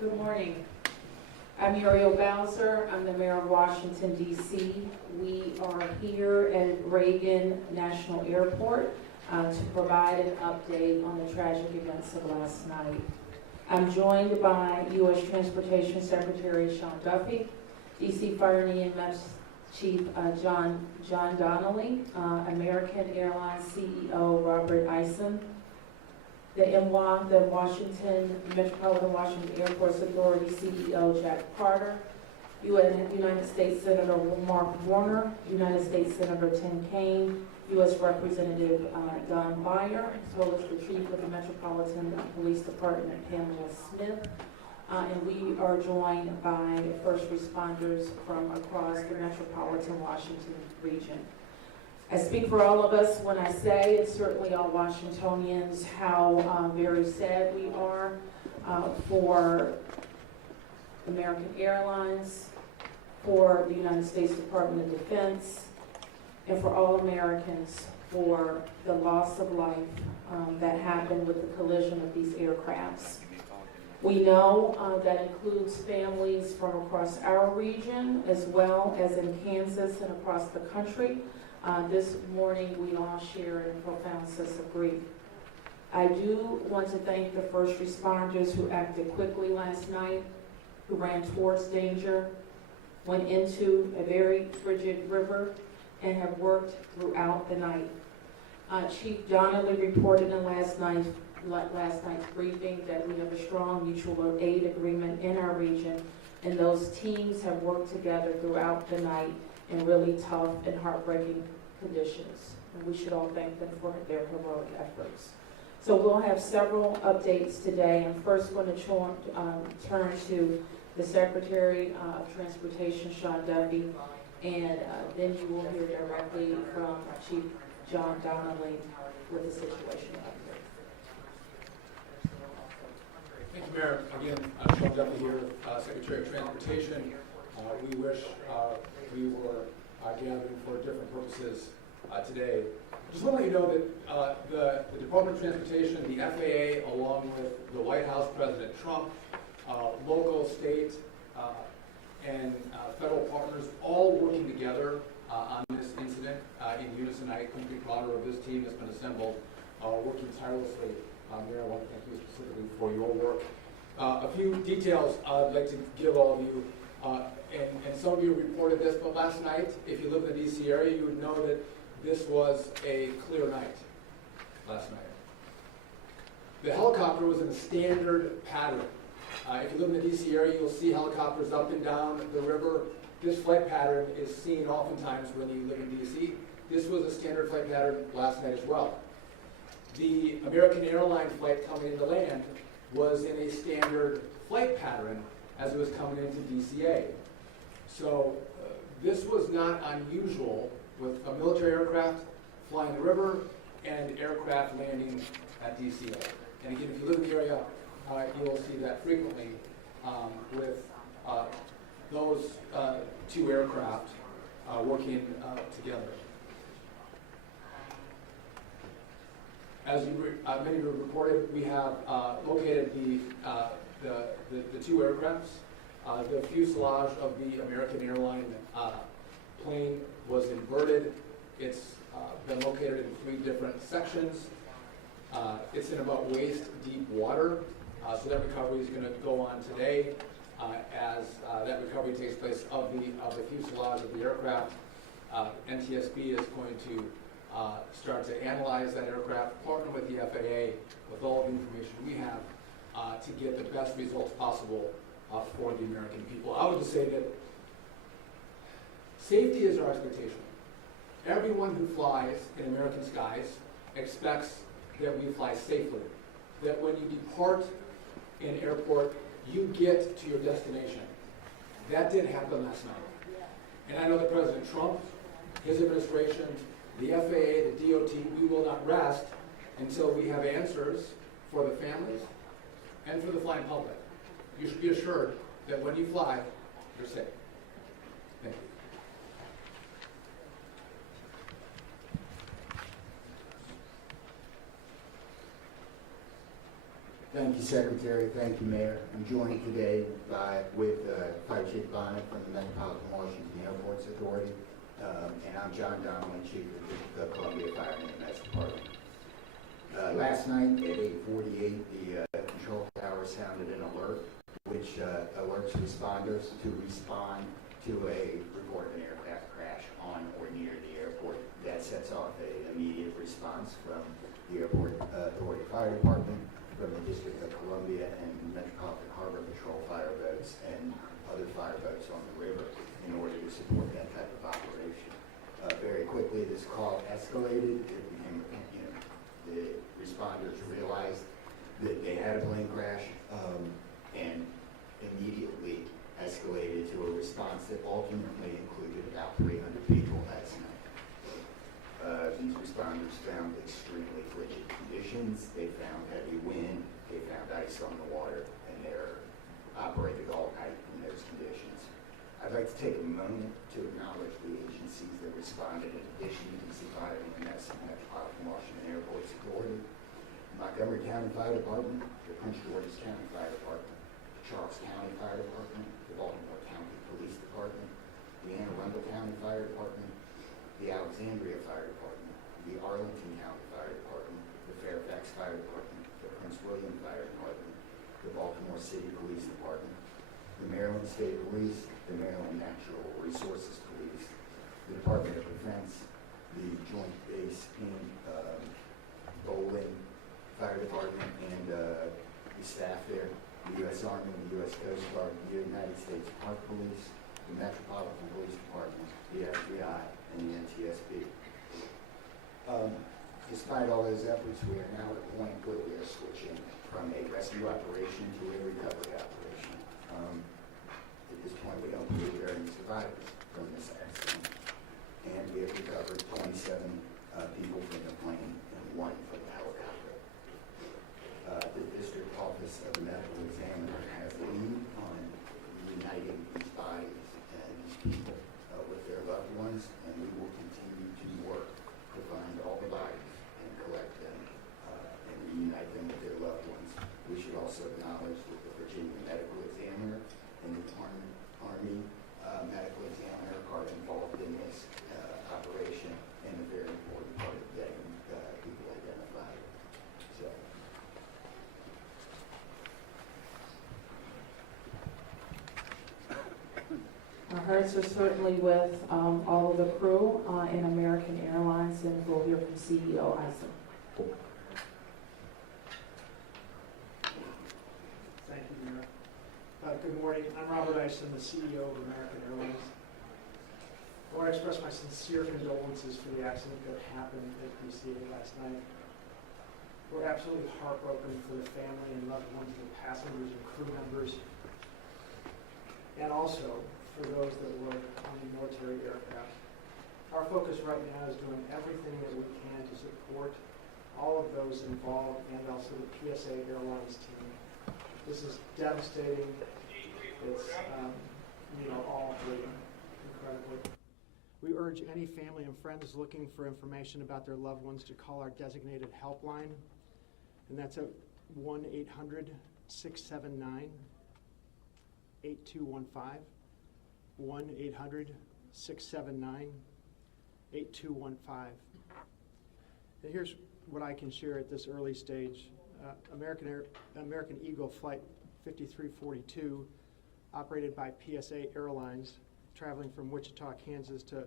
Good morning. I'm Muriel Bowser. I'm the mayor of Washington, D.C. We are here at Reagan National Airport to provide an update on the tragic events of last night. I'm joined by U.S. Transportation Secretary Sean Duffy, D.C. Fire and EMS Chief John Donnelly, American Airline CEO Robert Eisen, the MWA, the Metropolitan Washington Airports Authority CEO Jack Carter, United States Senator Mark Warner, United States Senator Tim Kaine, U.S. Representative Don Beyer, as well as the Chief of the Metropolitan Police Department, Pamela Smith. And we are joined by first responders from across the Metropolitan Washington region. I speak for all of us when I say, it's certainly all Washingtonians, how very sad we are for American Airlines, for the United States Department of Defense, and for all Americans for the loss of life that happened with the collision of these aircrafts. We know that includes families from across our region as well as in Kansas and across the country. This morning we all share in a profound sense of grief. I do want to thank the first responders who acted quickly last night, who ran towards danger, went into a very frigid river, and have worked throughout the night. Chief Donnelly reported in last night's briefing that we have a strong mutual aid agreement in our region, and those teams have worked together throughout the night in really tough and heartbreaking conditions. And we should all thank them for their heroic efforts. So we'll have several updates today. I'm first going to turn to the Secretary of Transportation, Sean Duffy, and then you will hear directly from Chief John Donnelly with the situation up here. Thank you, Mayor. Again, I'm Sean Duffy here, Secretary of Transportation. We wish we were gathering for different purposes today. Just want to let you know that the Department of Transportation, the FAA, along with the White House, President Trump, local, state, and federal partners, all working together on this incident in unison. I couldn't be prouder of this team that's been assembled, working tirelessly. Mayor, I want to thank you specifically for your work. A few details I'd like to give all of you. And some of you reported this, but last night, if you live in the D.C. area, you would know that this was a clear night last night. The helicopter was in a standard pattern. If you live in the D.C. area, you'll see helicopters up and down the river. This flight pattern is seen oftentimes when you live in D.C. This was a standard flight pattern last night as well. The American Airline flight coming into land was in a standard flight pattern as it was coming into DCA. So this was not unusual with a military aircraft flying the river and aircraft landing at DCA. And again, if you live in the area, you'll see that frequently with those two aircraft working together. As many of you reported, we have located the two aircrafts. The fuselage of the American Airline plane was inverted. It's been located in 3 different sections. It's in about waist-deep water, so that recovery is going to go on today. As that recovery takes place of the fuselage of the aircraft, NTSB is going to start to analyze that aircraft, partner with the FAA with all the information we have to get the best results possible for the American people. I would just say that safety is our expectation. Everyone who flies in American skies expects that we fly safely, that when you depart an airport, you get to your destination. That didn't happen last night. And I know that President Trump, his administration, the FAA, the DOT, we will not rest until we have answers for the families and for the flying public. You should be assured that when you fly, you're safe. Thank you. Thank you, Secretary. Thank you, Mayor. I'm joined today with Fire Chief Bonnet from the Metropolitan Washington Airports Authority, and I'm John Donnelly, Chief of the Columbia Fire and EMS Department. Last night at 8:48, the control tower sounded an alert, which alerts responders to respond to a reported aircraft crash on or near the airport. That sets off an immediate response from the Airport Authority Fire Department, from the District of Columbia and Metropolitan Harbor Patrol fire boats and other fire boats on the river in order to support that type of operation. Very quickly, this call escalated. It became, the responders realized that they had a plane crash and immediately escalated to a response that ultimately included about 300 people that night. These responders found extremely frigid conditions. They found heavy wind. They found ice on the water, and they're operated all night in those conditions. I'd like to take a moment to acknowledge the agencies that responded in addition to DC Fire and EMS and Metropolitan Washington Airports Authority, Montgomery County Fire Department, the Prince George's County Fire Department, the Charles County Fire Department, the Baltimore County Police Department, the Anne Arundel County Fire Department, the Alexandria Fire Department, the Arlington County Fire Department, the Fairfax Fire Department, the Prince William Fire Department, the Baltimore City Police Department, the Maryland State Police, the Maryland Natural Resources Police, the Department of Defense, the Joint Base in Bowling Fire Department, and the staff there, the U.S. Army, the U.S. Coast Guard, the United States Park Police, the Metropolitan Police Department, the FBI, and the NTSB. Despite all those efforts, we are now at a point where we are switching from a rescue operation to a recovery operation. At this point, we don't believe there are any survivors from this accident, and we have recovered 27 people from the plane and 1 from the helicopter. The District Office of the Medical Examiner has the lead on reuniting these bodies and these people with their loved ones, and we will continue to work to find all the bodies and collect them and reunite them with their loved ones. We should also acknowledge that the Virginia Medical Examiner and the Army Medical Examiner are involved in this operation and a very important part of getting people identified. So. Our hearts are certainly with all of the crew in American Airlines, and we'll hear from CEO Eisen. Thank you, Mayor. Good morning. I'm Robert Eisen, the CEO of American Airlines. I want to express my sincere condolences for the accident that happened at PCA last night. We're absolutely heartbroken for the family and loved ones of the passengers and crew members, and also for those that work on the military aircraft. Our focus right now is doing everything that we can to support all of those involved and also the PSA Airlines team. This is devastating. It's, all hurting incredibly. We urge any family and friends looking for information about their loved ones to call our designated helpline, and that's at 1-800-679-8215. 1-800-679-8215. And here's what I can share at this early stage. American Eagle Flight 5342, operated by PSA Airlines, traveling from Wichita, Kansas to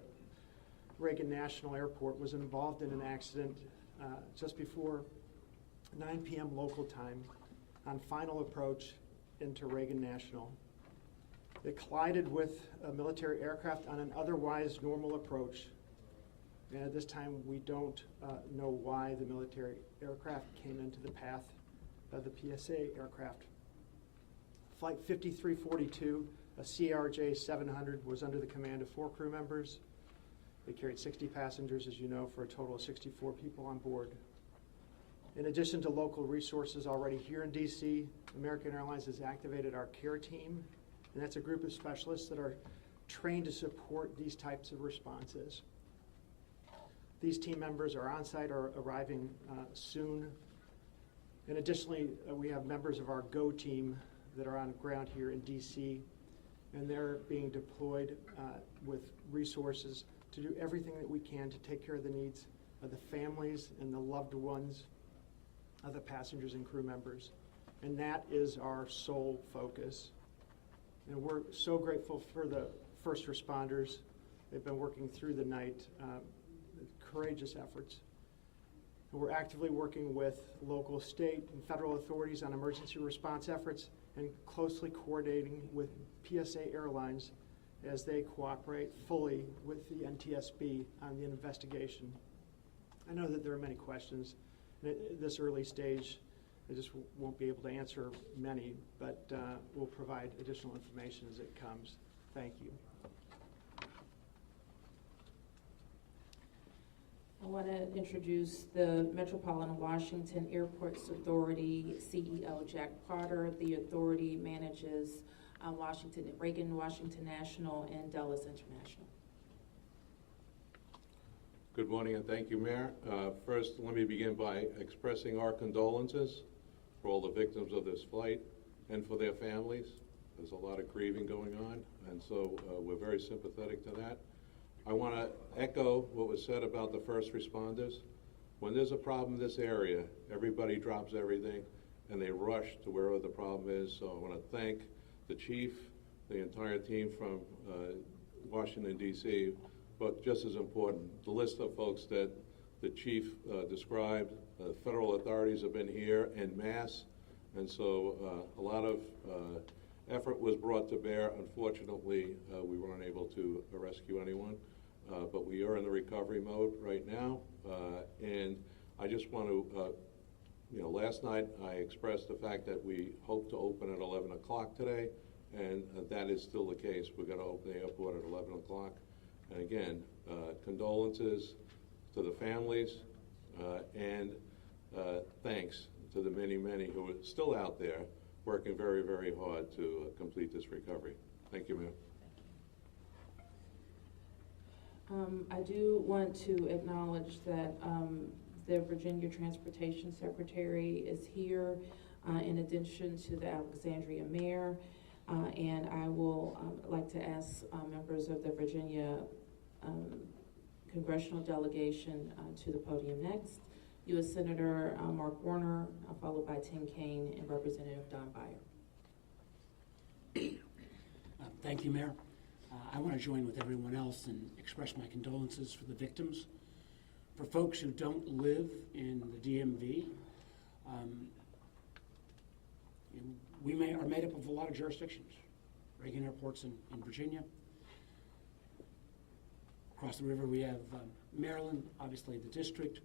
Reagan National Airport, was involved in an accident just before 9 p.m. local time on final approach into Reagan National. It collided with a military aircraft on an otherwise normal approach. And at this time, we don't know why the military aircraft came into the path of the PSA aircraft. Flight 5342, a CRJ 700, was under the command of 4 crew members. They carried 60 passengers, as you know, for a total of 64 people on board. In addition to local resources already here in DC, American Airlines has activated our care team, and that's a group of specialists that are trained to support these types of responses. These team members are on site or arriving soon. And additionally, we have members of our GO team that are on ground here in DC, and they're being deployed with resources to do everything that we can to take care of the needs of the families and the loved ones of the passengers and crew members. And that is our sole focus. And we're so grateful for the first responders. They've been working through the night, courageous efforts. And we're actively working with local, state, and federal authorities on emergency response efforts and closely coordinating with PSA Airlines as they cooperate fully with the NTSB on the investigation. I know that there are many questions. At this early stage, I just won't be able to answer many, but we'll provide additional information as it comes. Thank you. I want to introduce the Metropolitan Washington Airports Authority CEO, Jack Potter. The authority manages Reagan Washington National and Dulles International. Good morning and thank you, Mayor. First, let me begin by expressing our condolences for all the victims of this flight and for their families. There's a lot of grieving going on, and so we're very sympathetic to that. I want to echo what was said about the first responders. When there's a problem in this area, everybody drops everything and they rush to wherever the problem is. So I want to thank the chief, the entire team from Washington, D.C., but just as important, the list of folks that the chief described. Federal authorities have been here en masse, and so a lot of effort was brought to bear. Unfortunately, we weren't able to rescue anyone, but we are in the recovery mode right now. And I just want to, last night I expressed the fact that we hope to open at 11 o'clock today, and that is still the case. We're going to open the airport at 11 o'clock. And again, condolences to the families and thanks to the many, many who are still out there working very, very hard to complete this recovery. Thank you, Mayor. I do want to acknowledge that the Virginia Transportation Secretary is here in addition to the Alexandria Mayor. And I will like to ask members of the Virginia congressional delegation to the podium next. U.S. Senator Mark Warner, followed by Tim Kaine and Representative Don Beyer. Thank you, Mayor. I want to join with everyone else and express my condolences for the victims. For folks who don't live in the DMV, we are made up of a lot of jurisdictions. Reagan Airport's in Virginia. Across the river we have Maryland, obviously the district,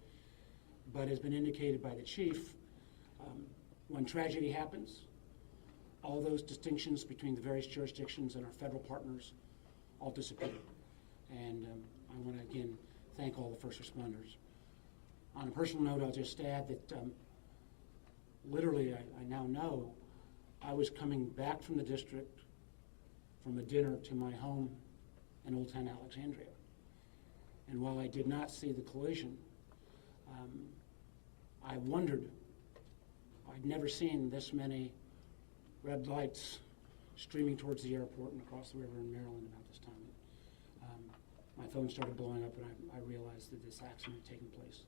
but as been indicated by the chief, when tragedy happens, all those distinctions between the various jurisdictions and our federal partners all disappear. And I want to again thank all the first responders. On a personal note, I'll just add that literally I now know I was coming back from the district from a dinner to my home in Old Town Alexandria. And while I did not see the collision, I wondered, I'd never seen this many red lights streaming towards the airport and across the river in Maryland about this time. My phone started blowing up and I realized that this accident had taken place.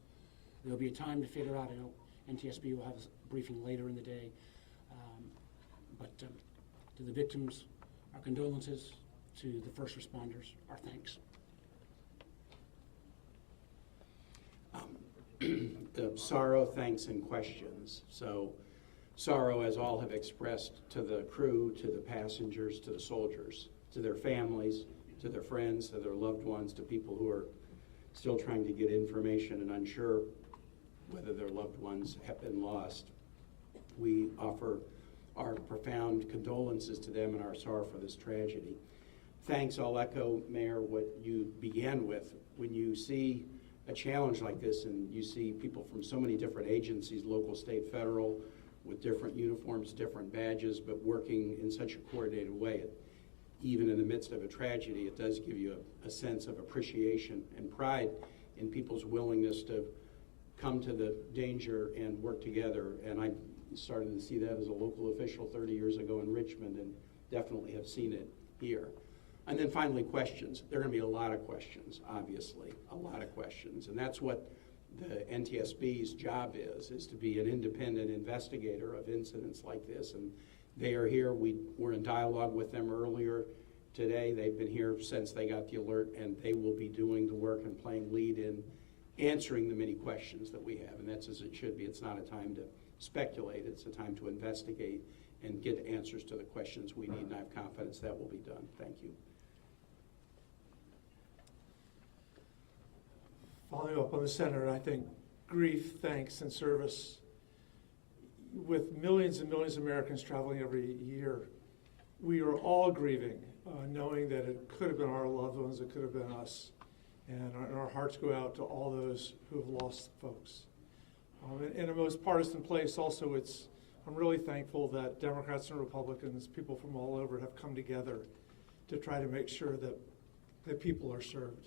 There'll be a time to figure out, I know NTSB will have a briefing later in the day, but to the victims, our condolences. To the first responders, our thanks. Sorrow, thanks, and questions. So sorrow, as all have expressed, to the crew, to the passengers, to the soldiers, to their families, to their friends, to their loved ones, to people who are still trying to get information and unsure whether their loved ones have been lost. We offer our profound condolences to them and our sorrow for this tragedy. Thanks, I'll echo, Mayor, what you began with. When you see a challenge like this and you see people from so many different agencies, local, state, federal, with different uniforms, different badges, but working in such a coordinated way, even in the midst of a tragedy, it does give you a sense of appreciation and pride in people's willingness to come to the danger and work together. And I started to see that as a local official 30 years ago in Richmond, and definitely have seen it here. And then finally, questions. There are going to be a lot of questions, obviously, a lot of questions. And that's what the NTSB's job is to be an independent investigator of incidents like this. And they are here. We were in dialogue with them earlier today. They've been here since they got the alert, and they will be doing the work and playing lead in answering the many questions that we have. And that's as it should be. It's not a time to speculate. It's a time to investigate and get answers to the questions we need, and I have confidence that will be done. Thank you. Following up on the Senator, I think grief, thanks, and service, with millions and millions of Americans traveling every year, we are all grieving, knowing that it could have been our loved ones, it could have been us, and our hearts go out to all those who have lost folks. In a most partisan place, also, I'm really thankful that Democrats and Republicans, people from all over, have come together to try to make sure that people are served.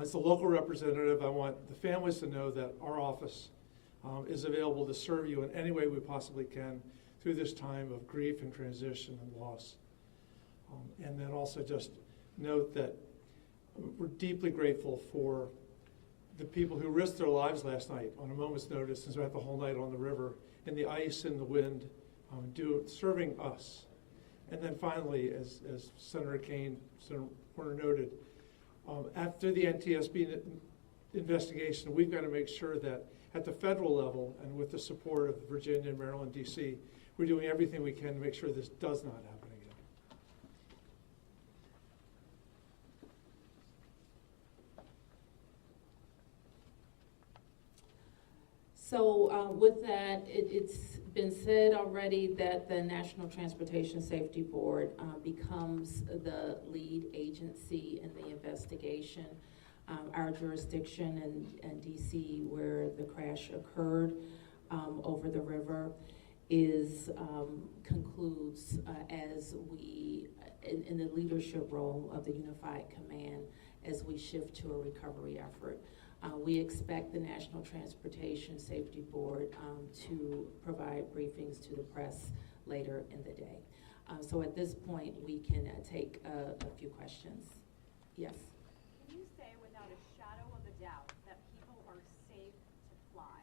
As a local representative, I want the families to know that our office is available to serve you in any way we possibly can through this time of grief and transition and loss. And then also just note that we're deeply grateful for the people who risked their lives last night on a moment's notice and spent the whole night on the river in the ice and the wind, serving us. And then finally, as Senator Kane, Senator Warner noted, after the NTSB investigation, we've got to make sure that at the federal level and with the support of Virginia and Maryland, D.C., we're doing everything we can to make sure this does not happen again. So with that, it's been said already that the National Transportation Safety Board becomes the lead agency in the investigation. Our jurisdiction in DC, where the crash occurred over the river, concludes as we, in the leadership role of the Unified Command, as we shift to a recovery effort. We expect the National Transportation Safety Board to provide briefings to the press later in the day. So at this point, we can take a few questions. Yes? Can you say without a shadow of a doubt that people are safe to fly?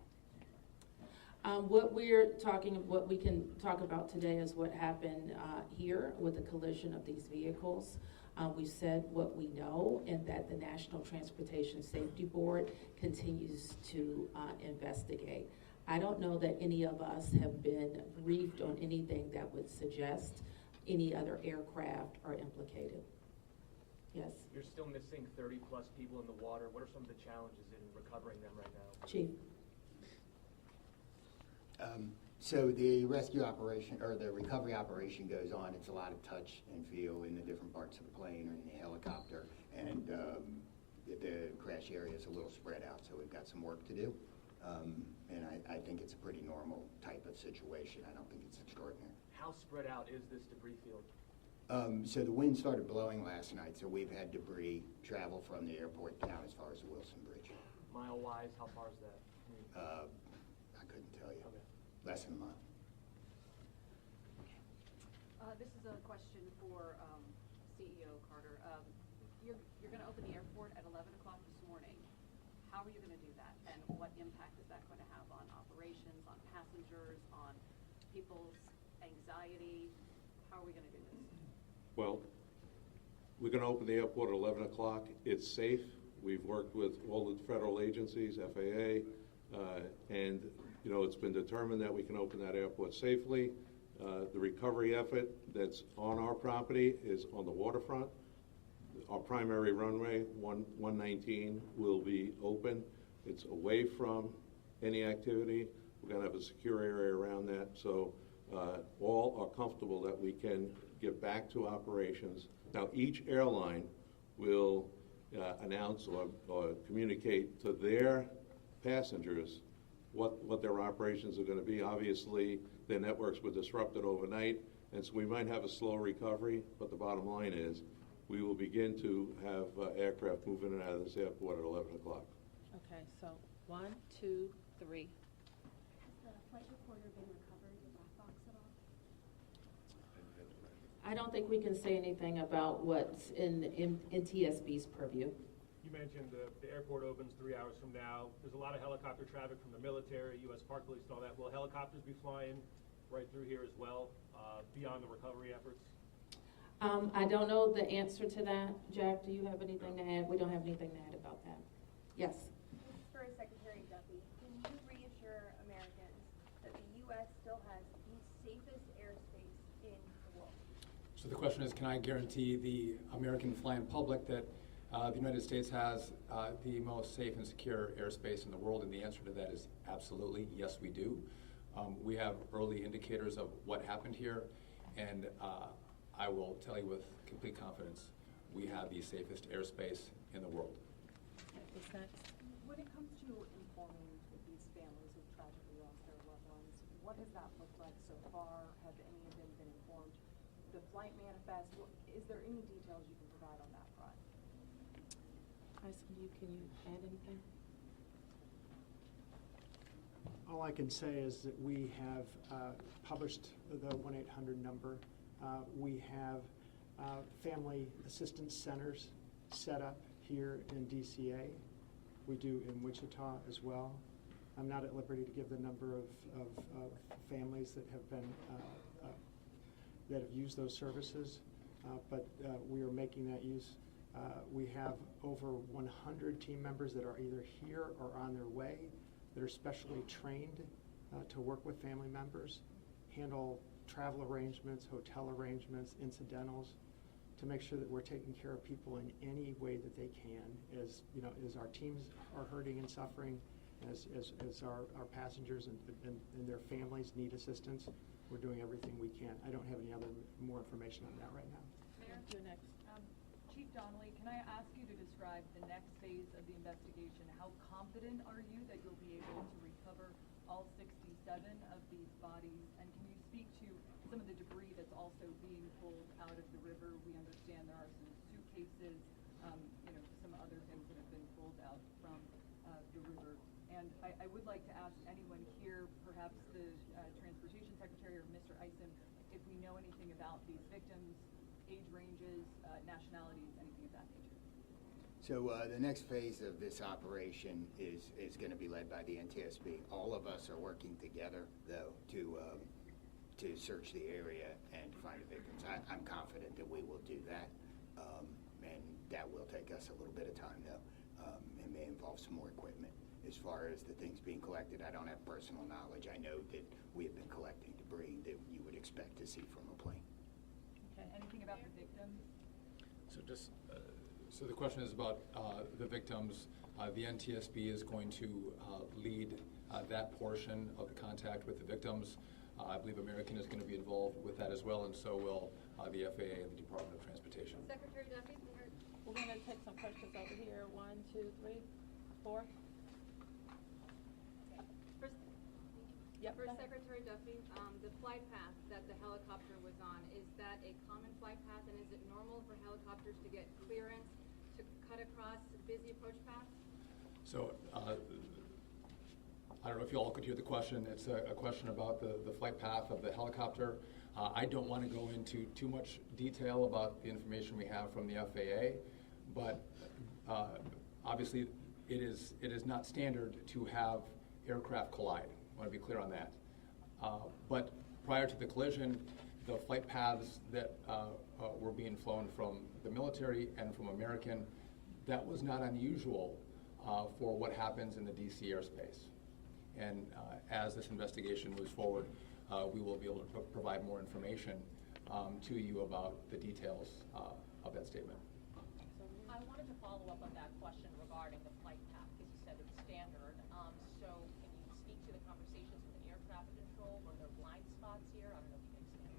What we can talk about today is what happened here with the collision of these vehicles. We've said what we know, and that the National Transportation Safety Board continues to investigate. I don't know that any of us have been briefed on anything that would suggest any other aircraft are implicated. Yes? You're still missing 30 plus people in the water. What are some of the challenges in recovering them right now? Chief? So the rescue operation, or the recovery operation, goes on. It's a lot of touch and feel in the different parts of the plane or in the helicopter, and the crash area is a little spread out, so we've got some work to do. And I think it's a pretty normal type of situation. I don't think it's extraordinary. How spread out is this debris field? So the wind started blowing last night, so we've had debris travel from the airport down as far as the Wilson Bridge. Mile-wise, how far is that? I couldn't tell you. Okay. Less than a mile. This is a question for CEO Carter. You're going to open the airport at 11 o'clock this morning. How are you going to do that? And what impact is that going to have on operations, on passengers, on people's anxiety? How are we going to do this? Well, we're going to open the airport at 11 o'clock. It's safe. We've worked with all the federal agencies, FAA, and it's been determined that we can open that airport safely. The recovery effort that's on our property is on the waterfront. Our primary runway, 119, will be open. It's away from any activity. We're going to have a secure area around that, so all are comfortable that we can get back to operations. Now, each airline will announce or communicate to their passengers what their operations are going to be. Obviously, their networks were disrupted overnight, and so we might have a slow recovery, but the bottom line is we will begin to have aircraft moving in and out of this airport at 11 o'clock. Okay, so 1, 2, 3. Has the flight recorder been recovered, the black box at all? I don't think we can say anything about what's in TSB's purview. You mentioned the airport opens 3 hours from now. There's a lot of helicopter traffic from the military, U.S. Park Police and all that. Will helicopters be flying right through here as well, beyond the recovery efforts? I don't know the answer to that. Jack, do you have anything to add? We don't have anything to add about that. Yes. For Secretary Duffy, can you reassure Americans that the U.S. still has the safest airspace in the world? So the question is, can I guarantee the American flying public that the United States has the most safe and secure airspace in the world? And the answer to that is absolutely, yes, we do. We have early indicators of what happened here, and I will tell you with complete confidence, we have the safest airspace in the world. What's next? When it comes to informing these families who've tragically lost their loved ones, what has that looked like so far? Have any of them been informed? The flight manifest, is there any details you can provide on that front? Can you add anything? All I can say is that we have published the 1-800 number. We have family assistance centers set up here in DCA. We do in Wichita as well. I'm not at liberty to give the number of families that have been that have used those services, but we are making that use. We have over 100 team members that are either here or on their way that are specially trained to work with family members, handle travel arrangements, hotel arrangements, incidentals, to make sure that we're taking care of people in any way that they can. As you know, as our teams are hurting and suffering, as our passengers and their families need assistance, we're doing everything we can. I don't have any more information on that right now. Mayor? You're next. Chief Donnelly, can I ask you to describe the next phase of the investigation? How confident are you that you'll be able to recover all 67 of these bodies? And can you speak to some of the debris that's also being pulled out of the river? We understand there are some suitcases, some other things that have been pulled out from the river. And I would like to ask anyone here, perhaps the Transportation Secretary or Mr. Isom, if we know anything about these victims, age ranges, nationalities, anything of that nature. So the next phase of this operation is going to be led by the NTSB. All of us are working together, though, to search the area and find the victims. I'm confident that we will do that, and that will take us a little bit of time, though. It may involve some more equipment. As far as the things being collected, I don't have personal knowledge. I know that we have been collecting debris that you would expect to see from a plane. Okay, anything about the victims? So the question is about the victims. The NTSB is going to lead that portion of the contact with the victims. I believe American is going to be involved with that as well, and so will the FAA and the Department of Transportation. Secretary Duffy? We're going to take some questions over here. 1, 2, 3, 4. For Secretary Duffy, the flight path that the helicopter was on, is that a common flight path, and is it normal for helicopters to get clearance to cut across busy approach paths? So I don't know if you all could hear the question. It's a question about the flight path of the helicopter. I don't want to go into too much detail about the information we have from the FAA, but obviously it is not standard to have aircraft collide. I want to be clear on that. But prior to the collision, the flight paths that were being flown from the military and from American, that was not unusual for what happens in the DC airspace. And as this investigation moves forward, we will be able to provide more information to you about the details of that statement. I wanted to follow up on that question regarding the flight path, because you said it's standard. So can you speak to the conversations with the air traffic control? Were there blind spots here? I don't know if you can expand.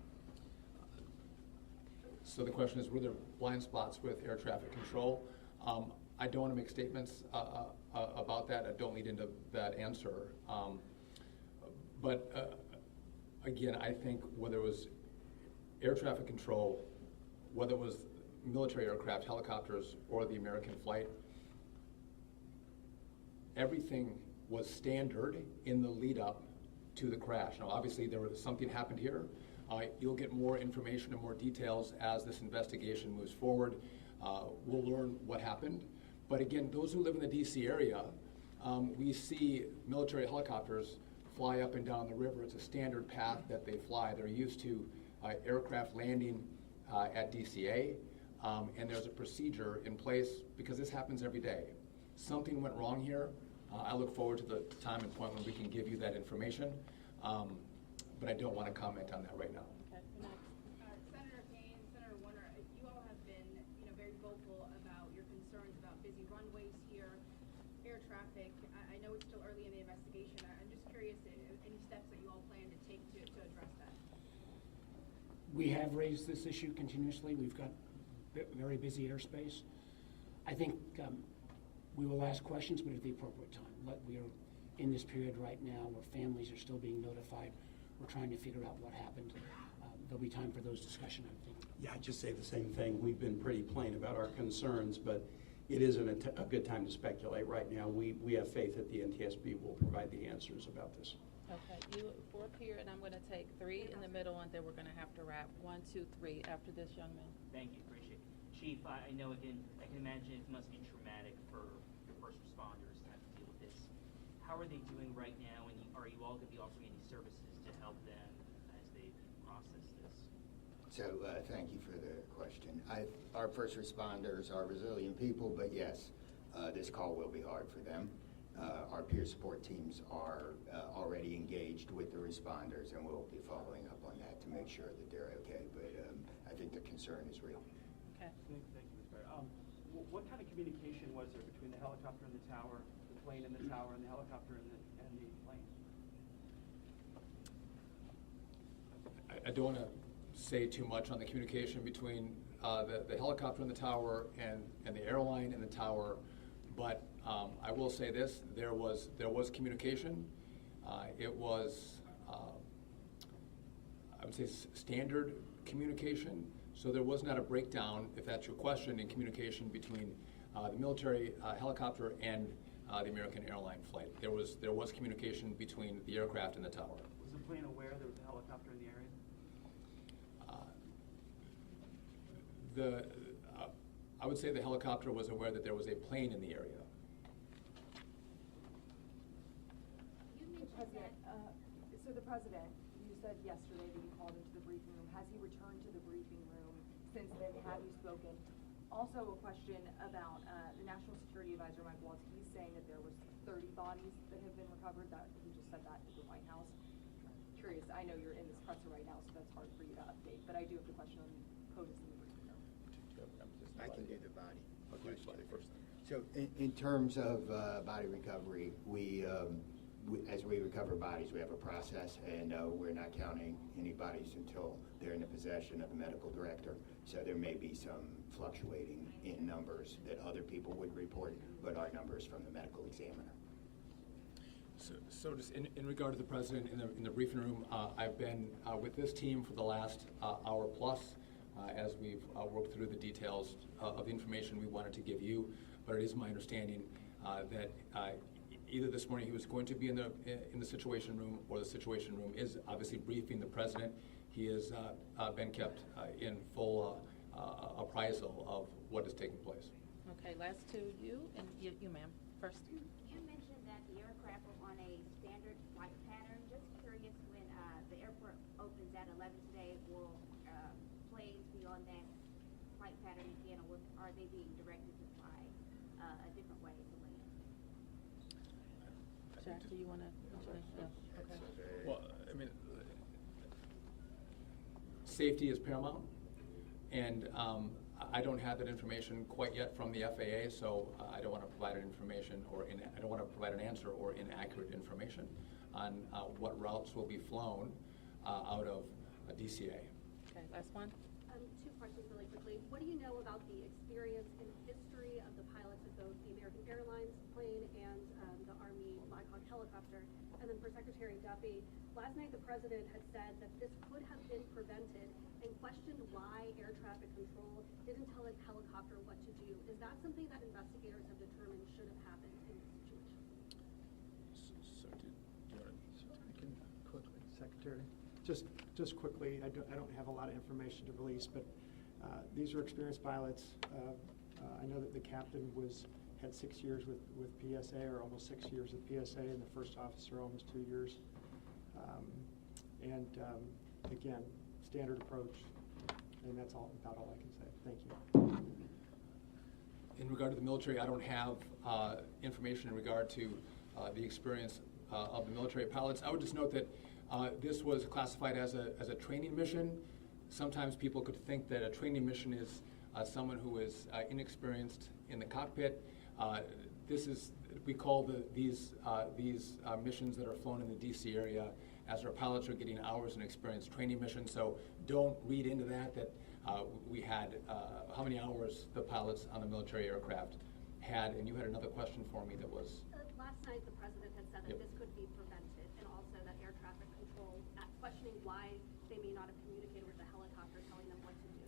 So the question is, were there blind spots with air traffic control? I don't want to make statements about that. I don't lead into that answer. But again, I think whether it was air traffic control, whether it was military aircraft, helicopters, or the American flight, everything was standard in the lead up to the crash. Now, obviously, something happened here. You'll get more information and more details as this investigation moves forward. We'll learn what happened. But again, those who live in the DC area, we see military helicopters fly up and down the river. It's a standard path that they fly. They're used to aircraft landing at DCA, and there's a procedure in place because this happens every day. Something went wrong here. I look forward to the time and point when we can give you that information, but I don't want to comment on that right now. Okay, next. Senator Payne, Senator Warner, you all have been, very vocal about your concerns about busy runways here, air traffic. I know it's still early in the investigation. I'm just curious any steps that you all plan to take to address that. We have raised this issue continuously. We've got very busy airspace. I think we will ask questions, but at the appropriate time. We are in this period right now where families are still being notified. We're trying to figure out what happened. There'll be time for those discussions, I think. Yeah, I'd just say the same thing. We've been pretty plain about our concerns, but it isn't a good time to speculate right now. We have faith that the NTSB will provide the answers about this. Okay, you four up here, and I'm going to take 3 in the middle, and then we're going to have to wrap. 1, 2, 3 after this young man. Thank you, appreciate it. Chief, I know, again, I can imagine it must be traumatic for your first responders to have to deal with this. How are they doing right now, and are you all going to be offering any services to help them as they process this? So thank you for the question. Our first responders are resilient people, but yes, this call will be hard for them. Our peer support teams are already engaged with the responders, and we'll be following up on that to make sure that they're okay. But I think the concern is real. Okay. Thank you, Ms. Barrett. What kind of communication was there between the helicopter and the tower, the plane and the tower, and the helicopter and the plane? I don't want to say too much on the communication between the helicopter and the tower and the airline and the tower, but I will say this: there was communication. It was I would say standard communication. So there was not a breakdown, if that's your question, in communication between the military helicopter and the American Airline flight. There was communication between the aircraft and the tower. Was the plane aware there was a helicopter in the area? I would say the helicopter was aware that there was a plane in the area. So the president, you said yesterday that you called into the briefing room. Has he returned to the briefing room since then? Have you spoken? Also a question about the National Security Advisor, Mike Waltz. He's saying that there was 30 bodies that have been recovered. He just said that at the White House. Curious, I know you're in this presser right now, so that's hard for you to update, but I do have the question on POTUS in the briefing room. I can do the body question first. So in terms of body recovery, as we recover bodies, we have a process, and we're not counting any bodies until they're in the possession of the medical director. So there may be some fluctuating in numbers that other people would report, but our numbers from the medical examiner. So just in regard to the president in the briefing room, I've been with this team for the last hour plus as we've worked through the details of the information we wanted to give you. But it is my understanding that either this morning he was going to be in the Situation Room, or the Situation Room is obviously briefing the president. He has been kept in full appraisal of what is taking place. Okay, last two, you and you ma'am, first. You mentioned that the aircraft were on a standard flight pattern. Just curious, when the airport opens at 11 today, will planes be on that flight pattern again, or are they being directed to fly a different way to land? Jack, do you want to? Okay. Well, I mean, safety is paramount, and I don't have that information quite yet from the FAA, so I don't want to provide an information I don't want to provide an answer or inaccurate information on what routes will be flown out of DCA. Okay, last one. 2 questions really quickly. What do you know about the experience and history of the pilots of both the American Airlines plane and the Army Black Hawk helicopter? And then for Secretary Duffy, last night the president had said that this could have been prevented and questioned why air traffic control didn't tell a helicopter what to do. Is that something that investigators have determined should have happened in this situation? Secretary, just quickly, I don't have a lot of information to release, but these are experienced pilots. I know that the captain had 6 years with PSA, or almost 6 years with PSA, and the first officer almost 2 years. Again, standard approach, and that's about all I can say. Thank you. In regard to the military, I don't have information in regard to the experience of the military pilots. I would just note that this was classified as a training mission. Sometimes people could think that a training mission is someone who is inexperienced in the cockpit. We call these missions that are flown in the DC area as our pilots are getting hours in experience training missions. So don't read into that we had how many hours the pilots on the military aircraft had. And you had another question for me that was. Last night, the president had said that this could be prevented, and also that air traffic control, questioning why they may not have communicated with the helicopter, telling them what to do.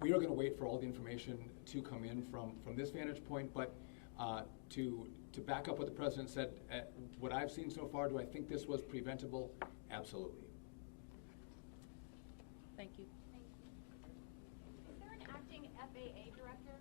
We are going to wait for all the information to come in from this vantage point, but to back up what the president said, what I've seen so far, do I think this was preventable? Absolutely. Thank you. Is there an acting FAA director?